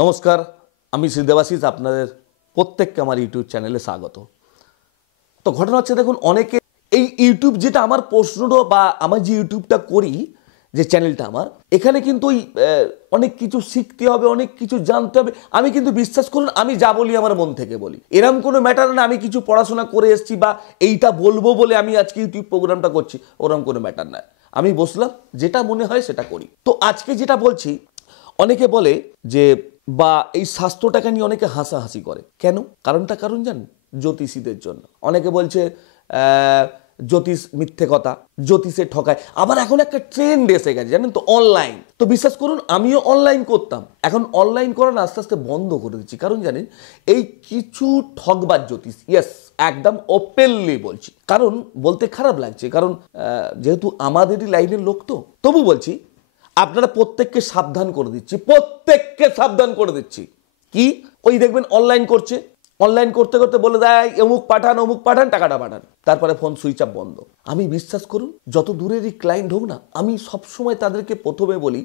নমস্কার, আমি শ্রী দেবাশিস, আপনাদের প্রত্যেককে আমার ইউটিউব চ্যানেলে স্বাগত। তো ঘটনা হচ্ছে, দেখুন, অনেকে এই ইউটিউব যেটা আমার প্রশ্ন বা আমার যে ইউটিউবটা করি, যে চ্যানেলটা আমার, এখানে কিন্তু ওই অনেক কিছু শিখতে হবে, অনেক কিছু জানতে হবে। আমি কিন্তু বিশ্বাস করুন, আমি যা বলি আমার মন থেকে বলি, এরম কোনো ম্যাটার না আমি কিছু পড়াশোনা করে এসেছি বা এইটা বলবো বলে আমি আজকে ইউটিউব প্রোগ্রামটা করছি, ওরকম কোনো ম্যাটার না। আমি বসলাম, যেটা মনে হয় সেটা করি। তো আজকে যেটা বলছি, অনেকে বলে যে বা এই স্বাস্থ্যটাকে নিয়ে অনেকে হাসাহাসি করে। কেন? কারণ জানেন? জ্যোতিষীদের জন্য। অনেকে বলছে জ্যোতিষ মিথ্যে কথা, জ্যোতিষে ঠকায়। আবার এখন একটা ট্রেন্ড এসে গেছে, জানেন তো, অনলাইন। তো বিশ্বাস করুন, আমিও অনলাইন করতাম, এখন অনলাইন করা না আস্তে আস্তে বন্ধ করে দিচ্ছি। কারণ জানেন, এই কিছু ঠকবার জ্যোতিষ, ইয়েস, একদম ওপেনলি বলছি। কারণ বলতে খারাপ লাগছে, কারণ যেহেতু আমাদেরই লাইনের লোক, তো তবু বলছি, আপনারা প্রত্যেককে সাবধান করে দিচ্ছি, প্রত্যেককে সাবধান করে দিচ্ছি। কি? ওই দেখবেন অনলাইন করছে, অনলাইন করতে করতে বলে দেয় অমুক পাঠান, টাকাটা পাঠান, তারপরে ফোন সুইচ অফ, বন্ধ। আমি বিশ্বাস করুন, যত দূরেরই ক্লায়েন্ট হোক না, আমি সবসময় তাদেরকে প্রথমে বলি,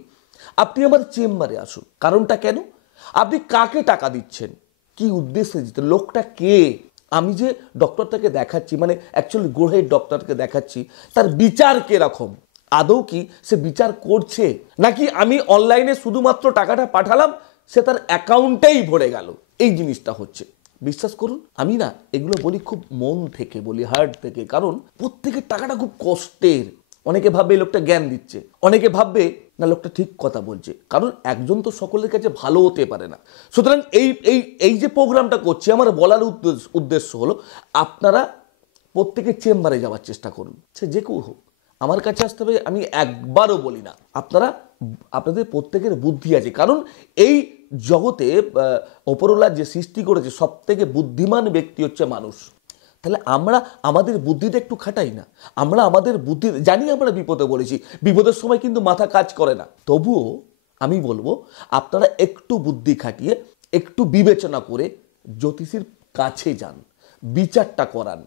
আপনি আমার চেম্বারে আসুন। কারণটা কেন? আপনি কাকে টাকা দিচ্ছেন, কি উদ্দেশ্যে দিচ্ছেন, লোকটা কে? আমি যে ডক্টরটাকে দেখাচ্ছি, মানে অ্যাকচুয়ালি গ্রহের ডক্টরকে দেখাচ্ছি, তার বিচার কিরকম, আদৌ কি সে বিচার করছে, নাকি আমি অনলাইনে শুধুমাত্র টাকাটা পাঠালাম, সে তার অ্যাকাউন্টেই ভরে গেল। এই জিনিসটা হচ্ছে। বিশ্বাস করুন, আমি না এগুলো বলি খুব মন থেকে, বলি হার্ট থেকে। কারণ প্রত্যেকের টাকাটা খুব কষ্টের। অনেকে ভাববে লোকটা জ্ঞান দিচ্ছে, অনেকে ভাববে না লোকটা ঠিক কথা বলছে। কারণ একজন তো সকলের কাছে ভালো হতে পারে না। সুতরাং এই এই এই যে প্রোগ্রামটা করছি, আমার বলার উদ্দেশ্য হলো, আপনারা প্রত্যেকে চেম্বারে যাওয়ার চেষ্টা করুন, সে যে কেউ হোক। আমার কাছে আসতে হবে, আমি একবারও বলি না। আপনাদের প্রত্যেকের বুদ্ধি আছে। কারণ এই জগতে ওপরওয়ালা যে সৃষ্টি করেছে, সব থেকে বুদ্ধিমান ব্যক্তি হচ্ছে মানুষ। তাহলে আমরা আমাদের বুদ্ধিটা একটু খাটাই না? আমরা আমাদের বুদ্ধি জানি, আমরা বিপদে পড়েছি, বিপদের সময় কিন্তু মাথা কাজ করে না। তবুও আমি বলবো, আপনারা একটু বুদ্ধি খাটিয়ে, একটু বিবেচনা করে জ্যোতিষীর কাছে যান, বিচারটা করান।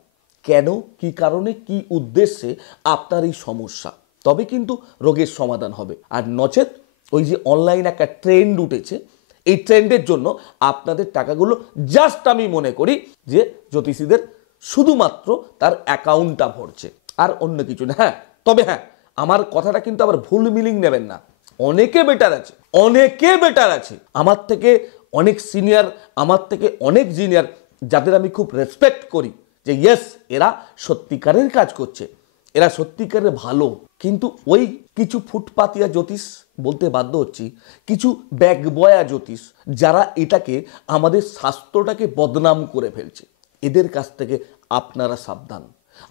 কেন, কি কারণে, কি উদ্দেশ্যে আপনার এই সমস্যা, তবে কিন্তু রোগের সমাধান হবে। আর নচেত ওই যে অনলাইন একটা ট্রেন্ড উঠেছে, এই ট্রেন্ডের জন্য আপনাদের টাকাগুলো জাস্ট, আমি মনে করি যে জ্যোতিষীদের শুধুমাত্র তার অ্যাকাউন্টটা ভরছে, আর অন্য কিছু না। তবে আমার কথাটা কিন্তু আবার ভুল মিলিং নেবেন না। অনেকে বেটার আছে, অনেকে বেটার আছে আমার থেকে, অনেক সিনিয়র, আমার থেকে অনেক জুনিয়র, যাদের আমি খুব রেসপেক্ট করি, যে ইয়েস, এরা সত্যিকারের কাজ করছে, এরা সত্যিকারের ভালো। কিন্তু ওই কিছু ফুটপাতিয়া জ্যোতিষ, বলতে বাধ্য হচ্ছি, কিছু ব্যাগবয়া জ্যোতিষ, যারা এটাকে, আমাদের স্বাস্থ্যটাকে বদনাম করে ফেলছে, এদের কাছ থেকে আপনারা সাবধান।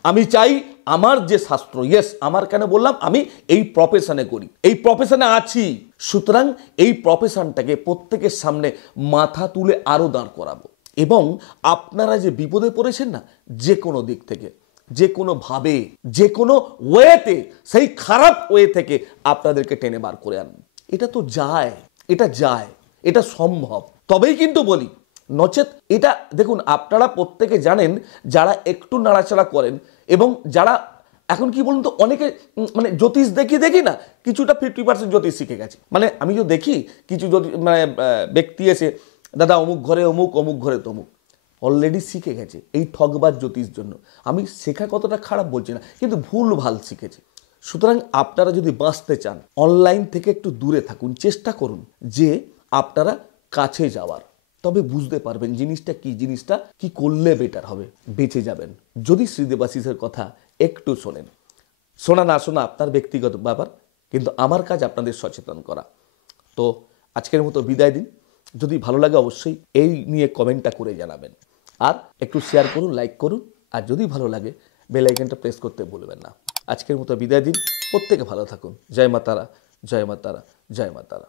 আমি চাই আমার যে শাস্ত্র, ইয়েস, আমার কেন বললাম, আমি এই প্রফেশনে করি, এই প্রফেশনে আছি, সুতরাং এই প্রফেশনটাকে প্রত্যেকের সামনে মাথা তুলে আরো দাঁড় করাবো। এবং আপনারা যে বিপদে পড়েছেন না, যে কোনো দিক থেকে, যে কোনো ভাবে, যে কোনো ওয়েতে, সেই খারাপ ওয়ে থেকে আপনাদেরকে টেনে বার করে আনবো। এটা তো যায়, এটা সম্ভব, তবেই কিন্তু বলি। নচেত এটা দেখুন, আপনারা প্রত্যেকে জানেন, যারা একটু নাড়াচাড়া করেন, এবং যারা এখন কি বলুন তো, অনেকে মানে জ্যোতিষ দেখি না, কিছুটা 50% জ্যোতিষ শিখে গেছে। মানে আমি তো দেখি কিছু মানে ব্যক্তি এসে, দাদা অমুক ঘরে অমুক, অমুক ঘরে তমুক, অলরেডি শিখে গেছে এই ঠকবার জ্যোতিষ জন্য। আমি শেখা কতটা খারাপ বলছি না, কিন্তু ভুল ভাল শিখেছে। সুতরাং আপনারা যদি বাঁচতে চান, অনলাইন থেকে একটু দূরে থাকুন, চেষ্টা করুন যে আপনারা কাছে যাওয়ার। তবে বুঝতে পারবেন জিনিসটা কি করলে বেটার হবে, বেঁচে যাবেন। যদি শ্রী দেবাশিসের কথা একটু শোনেন, শোনা না শোনা আপনার ব্যক্তিগত ব্যাপার, কিন্তু আমার কাজ আপনাদের সচেতন করা। তো আজকের মতো বিদায় দিন। যদি ভালো লাগে অবশ্যই এই নিয়ে কমেন্টটা করে জানাবেন, আর একটু শেয়ার করুন, লাইক করুন, আর যদি ভালো লাগে বেল আইকনটা প্রেস করতে ভুলবেন না। আজকের মতো বিদায় দিন, প্রত্যেকে ভালো থাকুন। জয় মা তারা, জয় মা তারা, জয় মা তারা।